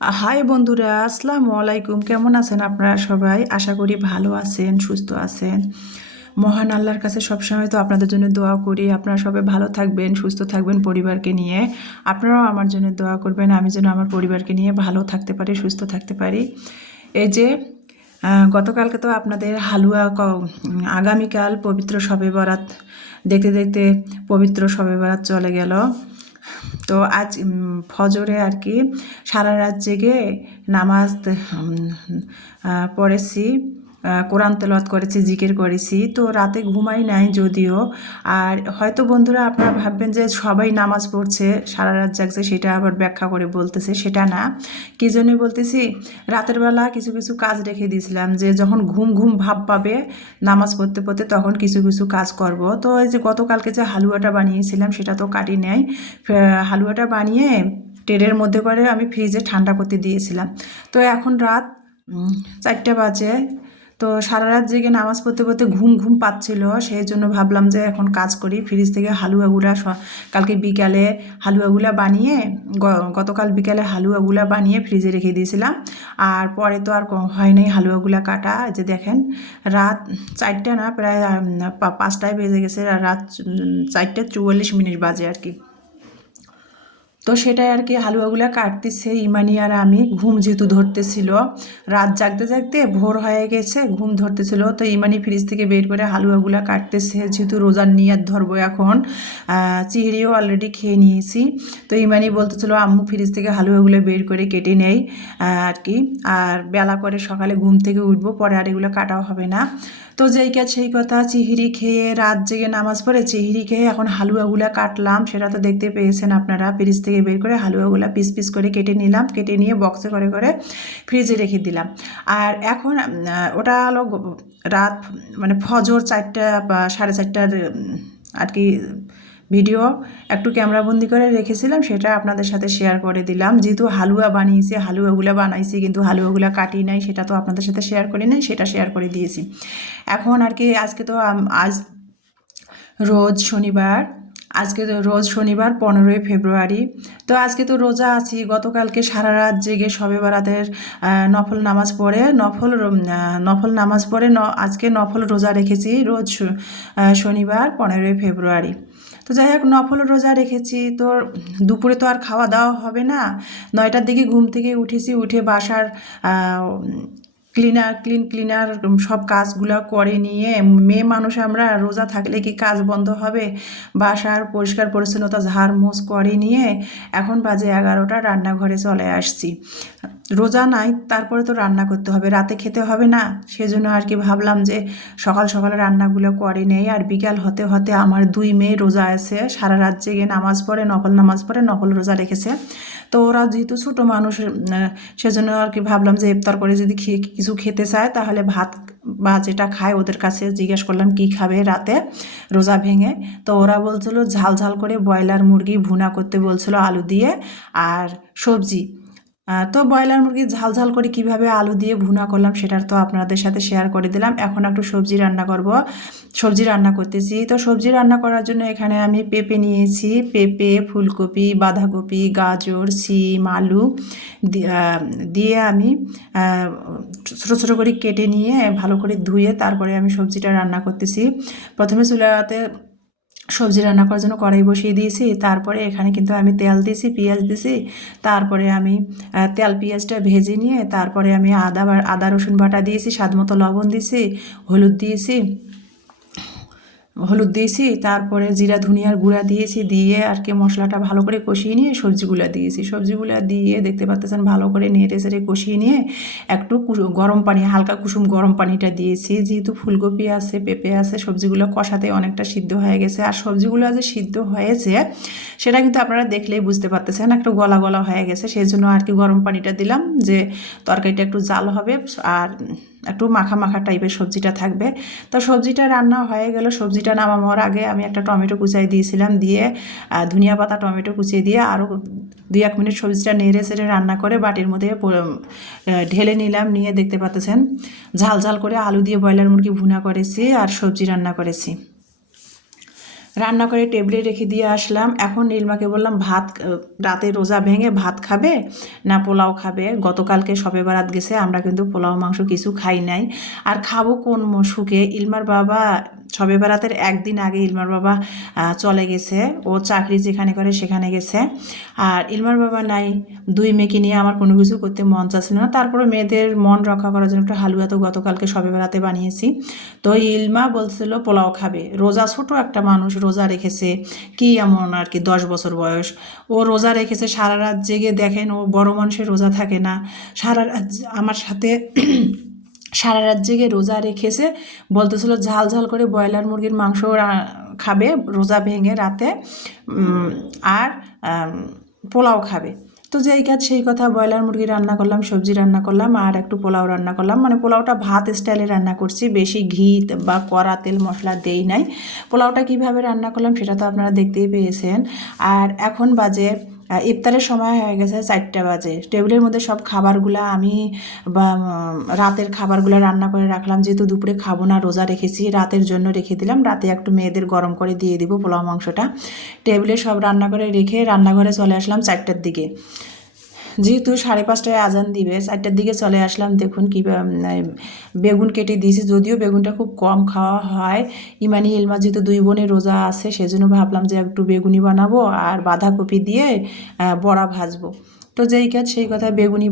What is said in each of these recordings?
High বন্ধুরা, আসসালামু আলাইকুম। কেমন আছেন আপনারা সবাই? আশা করি ভালো আছেন, সুস্থ আছেন। মহান আল্লাহর কাছে সবসময় তো আপনাদের জন্য দোয়া করি আপনারা সবাই ভালো থাকবেন, সুস্থ থাকবেন পরিবারকে নিয়ে। আপনারাও আমার জন্য দোয়া করবেন, আমি যেন আমার পরিবারকে নিয়ে ভালো থাকতে পারি, সুস্থ থাকতে পারি। এই যে গতকালকে তো আপনাদের আগামীকাল পবিত্র শবে বরাত দেখতে দেখতে পবিত্র শবে বরাত চলে গেল। তো আজ ফজরে আর কি সারা রাত জেগে নামাজ পড়েছি, কোরআন তেলাওয়াত করেছি, জিকির করেছি। তো রাতে ঘুমাই নাই যদিও। আর হয়তো বন্ধুরা আপনারা ভাববেন যে সবাই নামাজ পড়ছে সারা রাত জাগছে, সেটা আবার ব্যাখ্যা করে বলতেছে, সেটা না। কী জন্য বলতেছি, রাতের বেলা কিছু কিছু কাজ রেখে দিয়েছিলাম, যে যখন ঘুম ঘুম ভাব পাবে নামাজ পড়তে পড়তে তখন কিছু কিছু কাজ করব। তো এই যে গতকালকে যে হালুয়াটা বানিয়েছিলাম সেটা তো কাটি নেই। হালুয়াটা বানিয়ে ট্রের মধ্যে করে আমি ফ্রিজে ঠান্ডা করতে দিয়েছিলাম। তো এখন রাত 4টা বাজে। তো সারা রাত জেগে নামাজ পড়তে পড়তে ঘুম ঘুম পাচ্ছিল, সেই জন্য ভাবলাম যে এখন কাজ করি। ফ্রিজ থেকে হালুয়াগুলা কালকে বিকালে হালুয়াগুলা বানিয়ে গতকাল বিকালে হালুয়াগুলা বানিয়ে ফ্রিজে রেখে দিয়েছিলাম। আর পরে তো আর হয়নি হালুয়াগুলা কাটা। যে দেখেন, রাত 4টা না, প্রায় 5টায় বেজে গেছে, রাত 4:44 বাজে আর কি। তো সেটাই আর কি, হালুয়াগুলা কাটতেছে ইমানি আর আমি। ঘুম যেহেতু ধরতেছিল, রাত জাগতে জাগতে ভোর হয়ে গেছে, ঘুম ধরতেছিল। তো ইমানি ফ্রিজ থেকে বের করে হালুয়াগুলা কাটতেছে, যেহেতু রোজার নিয়াত ধরবো এখন। চিংড়িও অলরেডি খেয়ে নিয়েছি। তো ইমানি বলতেছিল আম্মু ফ্রিজ থেকে হালুয়াগুলো বের করে কেটে নেই আর কি। আর বেলা করে সকালে ঘুম থেকে উঠবো, পরে আর এগুলো কাটাও হবে না। তো যেই কাজ সেই কথা, চিংড়ি খেয়ে রাত জেগে নামাজ পড়ে চিংড়ি খেয়ে এখন হালুয়াগুলা কাটলাম। সেটা তো দেখতে পেয়েছেন আপনারা, ফ্রিজ থেকে বের করে হালুয়াগুলা পিস পিস করে কেটে নিলাম, কেটে নিয়ে বক্সে করে করে ফ্রিজে রেখে দিলাম। আর এখন ওটা হলো রাত, মানে ফজর 4টা বা 4:30টার আর কি ভিডিও একটু ক্যামেরাবন্দি করে রেখেছিলাম, সেটা আপনাদের সাথে শেয়ার করে দিলাম। যেহেতু হালুয়া বানিয়েছি, হালুয়াগুলো বানাইছি কিন্তু হালুয়াগুলো কাটি নাই, সেটা তো আপনাদের সাথে শেয়ার করি নাই, সেটা শেয়ার করে দিয়েছি। এখন আর কি আজকে তো আজ রোজ শনিবার, আজকে তো রোজ শনিবার 15ই ফেব্রুয়ারি। তো আজকে তো রোজা আছি। গতকালকে সারা রাত জেগে শবে বরাতের নফল নামাজ পড়ে নফল নামাজ পড়ে আজকে নফল রোজা রেখেছি, রোজ শনিবার 15ই ফেব্রুয়ারি। তো যাই হোক, নফল রোজা রেখেছি। তো দুপুরে তো আর খাওয়া দাওয়া হবে না। 9টার দিকে ঘুম থেকে উঠেছি, উঠে বাসার ক্লিনার সব কাজগুলো করে নিয়ে, মেয়ে মানুষ আমরা, রোজা থাকলে কি কাজ বন্ধ হবে? বাসার পরিষ্কার পরিচ্ছন্নতা ঝাড়মোছ করে নিয়ে এখন বাজে 11টা, রান্নাঘরে চলে আসছি। রোজা নাই, তারপরে তো রান্না করতে হবে, রাতে খেতে হবে না। সেজন্য আর কি ভাবলাম যে সকাল সকালে রান্নাগুলো করে নেই। আর বিকাল হতে হতে আমার 2 মেয়ে রোজা আছে, সারা রাত জেগে নামাজ পড়ে, নামাজ পড়ে নফল রোজা রেখেছে। তো ওরা যেহেতু ছোটো মানুষ, সেজন্য আর কি ভাবলাম যে ইফতার করে যদি কিছু খেতে চায় তাহলে ভাত বা যেটা খায় ওদের কাছে জিজ্ঞেস করলাম কি খাবে রাতে রোজা ভেঙে। তো ওরা বলছিল ঝাল ঝাল করে ব্রয়লার মুরগি ভুনা করতে বলছিল, আলু দিয়ে আর সবজি। তো ব্রয়লার মুরগি ঝাল ঝাল করে কিভাবে আলু দিয়ে ভুনা করলাম সেটার তো আপনাদের সাথে শেয়ার করে দিলাম। এখন একটু সবজি রান্না করব, সবজি রান্না করতেছি। তো সবজি রান্না করার জন্য এখানে আমি পেঁপে নিয়েছি, পেঁপে, ফুলকপি, বাঁধাকপি, গাজর, সিম, আলু দিয়ে আমি ছোটো ছোটো করে কেটে নিয়ে ভালো করে ধুয়ে তারপরে আমি সবজিটা রান্না করতেছি। প্রথমে চুলাতে সবজি রান্না করার জন্য কড়াই বসিয়ে দিয়েছি, তারপরে এখানে কিন্তু আমি তেল দিয়েছি, পেঁয়াজ দিয়েছি। তারপরে আমি তেল পেঁয়াজটা ভেজে নিয়ে তারপরে আমি আদা রসুন বাটা দিয়েছি, স্বাদ মতো লবণ দিয়েছি, হলুদ দিয়েছি, তারপরে জিরা ধনিয়ার গুঁড়া দিয়েছি, দিয়ে আর কি মশলাটা ভালো করে কষিয়ে নিয়ে সবজিগুলো দিয়েছি। সবজিগুলো দিয়ে দেখতে পাচ্ছেন ভালো করে নেড়ে চেড়ে কষিয়ে নিয়ে একটু গরম পানি, হালকা কুসুম গরম পানিটা দিয়েছি। যেহেতু ফুলকপি আছে, পেঁপে আছে, সবজিগুলো কষাতে অনেকটা সিদ্ধ হয়ে গেছে। আর সবজিগুলো যে সিদ্ধ হয়েছে সেটা কিন্তু আপনারা দেখলেই বুঝতে পারতেছেন, একটু গলা গলা হয়ে গেছে। সেই জন্য আর কি গরম পানিটা দিলাম, যে তরকারিটা একটু জাল হবে আর একটু মাখা মাখা টাইপের সবজিটা থাকবে। তো সবজিটা রান্না হয়ে গেল। সবজিটা নামানোর আগে আমি একটা টমেটো কুচাই দিয়েছিলাম, দিয়ে ধনিয়া পাতা টমেটো কুচিয়ে দিয়ে আরও 2-1 মিনিট সবজিটা নেড়ে চেড়ে রান্না করে বাটির মধ্যে ঢেলে নিলাম। নিয়ে দেখতে পাচ্ছেন ঝাল ঝাল করে আলু দিয়ে ব্রয়লার মুরগি ভুনা করেছি আর সবজি রান্না করেছি। রান্না করে টেবিলে রেখে দিয়ে আসলাম। এখন ইলমাকে বললাম ভাত রাতে রোজা ভেঙে ভাত খাবে না পোলাও খাবে। গতকালকে শবে বারাত গেছে, আমরা কিন্তু পোলাও মাংস কিছু খাই নাই। আর খাবো কোন সুখে। ইলমার বাবা শবে বারাতের একদিন আগে ইলমার বাবা চলে গেছে, ও চাকরি যেখানে করে সেখানে গেছে। আর ইলমার বাবা নাই, দুই মেয়েকে নিয়ে আমার কোনো কিছু করতে মন চাচ্ছিল না। তারপরে মেয়েদের মন রক্ষা করার জন্য একটা হালুয়া তো গতকালকে শবে বারাতে বানিয়েছি। তো ইলমা বলছিল পোলাও খাবে, রোজা ছোট একটা মানুষ রোজা রেখেছে, কি এমন আর কি 10 বছর বয়স, ও রোজা রেখেছে সারা রাত জেগে। দেখেন ও বড় মানুষের রোজা থাকে না, সারা রাত আমার সাথে সারা রাত জেগে রোজা রেখেছে। বলতেছিল ঝাল ঝাল করে ব্রয়লার মুরগির মাংস খাবে রোজা ভেঙে রাতে, আর পোলাও খাবে। তো যেই কাজ সেই কথা, ব্রয়লার মুরগি রান্না করলাম, সবজি রান্না করলাম, আর একটু পোলাও রান্না করলাম। মানে পোলাওটা ভাত স্টাইলে রান্না করছি, বেশি ঘি বা কড়া তেল মশলা দেই নাই। পোলাওটা কিভাবে রান্না করলাম সেটা তো আপনারা দেখতেই পেয়েছেন। আর এখন বাজে ইফতারের সময় হয়ে গেছে 4টা বাজে। টেবিলের মধ্যে সব খাবারগুলো আমি বা রাতের খাবারগুলো রান্না করে রাখলাম, যেহেতু দুপুরে খাবো না রোজা রেখেছি, রাতের জন্য রেখে দিলাম। রাতে একটু মেয়েদের গরম করে দিয়ে দিব পোলাও মাংসটা। টেবিলে সব রান্না করে রেখে রান্নাঘরে চলে আসলাম 4টার দিকে, যেহেতু 5:30টায় আজান দিবে। 4টার দিকে চলে আসলাম। দেখুন কি বেগুন কেটে দিয়েছি, যদিও বেগুনটা খুব কম খাওয়া হয়। ইমানি ইলমা যেহেতু 2 বোনের রোজা আছে, সেজন্য ভাবলাম যে একটু বেগুনি বানাবো আর বাঁধাকপি দিয়ে বড়া ভাজবো। তো যেই কাজ সেই কথা, বেগুনি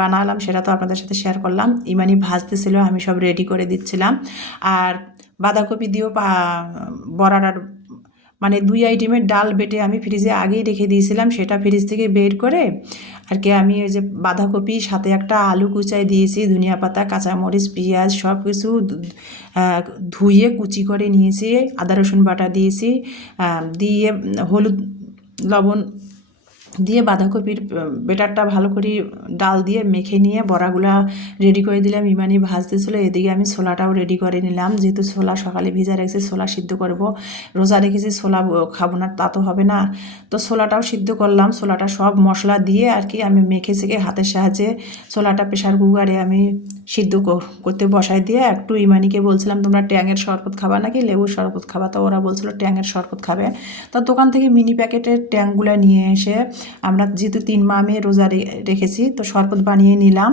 বানালাম, সেটা তো আপনাদের সাথে শেয়ার করলাম। ইমানি ভাজতেছিল, আমি সব রেডি করে দিচ্ছিলাম। আর বাঁধাকপি দিয়েও বড়ার মানে 2 আইটেমের ডাল বেটে আমি ফ্রিজে আগেই রেখে দিয়েছিলাম, সেটা ফ্রিজ থেকে বের করে আর কি আমি ওই যে বাঁধাকপি সাথে একটা আলু কুচাই দিয়েছি, ধনিয়া পাতা, কাঁচামরিচ, পেঁয়াজ সব কিছু ধুয়ে কুচি করে নিয়েছি, আদা রসুন বাটা দিয়েছি, দিয়ে হলুদ লবণ দিয়ে বাঁধাকপির বেটারটা ভালো করে ডাল দিয়ে মেখে নিয়ে বড়াগুলা রেডি করে দিলাম। ইমানি ভাজতেছিল, এদিকে আমি ছোলাটাও রেডি করে নিলাম। যেহেতু ছোলা সকালে ভিজা রেখেছি, ছোলা সিদ্ধ করব। রোজা রেখেছি, ছোলা খাবো না তা তো হবে না। তো ছোলাটাও সিদ্ধ করলাম। ছোলাটা সব মশলা দিয়ে আর কি আমি মেখে সেখে হাতের সাহায্যে ছোলাটা প্রেশার কুকারে আমি সিদ্ধ করতে বসাই দিয়ে একটু ইমানিকে বলছিলাম তোমরা ট্যাঙের শরবত খাবা নাকি লেবুর শরবত খাবা, তো ওরা বলছিল ট্যাঙের শরবত খাবে। তো দোকান থেকে মিনি প্যাকেটের ট্যাংগুলো নিয়ে এসে আমরা যেহেতু 3 মা মেয়ে রোজা রেখেছি, তো শরবত বানিয়ে নিলাম।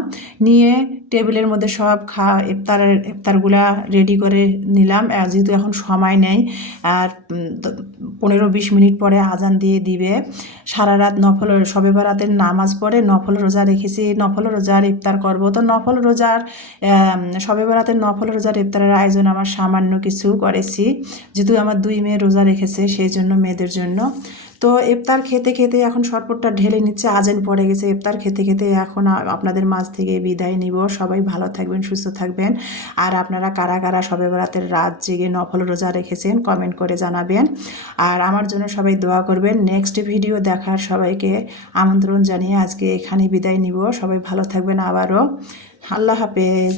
নিয়ে টেবিলের মধ্যে সব ইফতারগুলা রেডি করে নিলাম। যেহেতু এখন সময় নেই, আর 15-20 মিনিট পরে আজান দিয়ে দিবে। সারা রাত নফল শবে বারাতের নামাজ পড়ে নফল রোজা রেখেছি, নফল রোজার ইফতার করব। তো নফল রোজার শবে বারাতের নফল রোজার ইফতারের আয়োজন আমার সামান্য কিছু করেছি, যেহেতু আমার 2 মেয়ে রোজা রেখেছে, সেই জন্য মেয়েদের জন্য। তো ইফতার খেতে খেতে এখন শরবতটা ঢেলে নিচ্ছে, আজান পড়ে গেছে। ইফতার খেতে খেতে এখন আপনাদের মাঝ থেকে বিদায় নিব। সবাই ভালো থাকবেন, সুস্থ থাকবেন। আর আপনারা কারা কারা শবে বরাতের রাত জেগে নফল রোজা রেখেছেন কমেন্ট করে জানাবেন। আর আমার জন্য সবাই দোয়া করবেন। নেক্সট ভিডিও দেখার সবাইকে আমন্ত্রণ জানিয়ে আজকে এখানে বিদায় নিব। সবাই ভালো থাকবেন। আবারও আল্লাহ হাফেজ।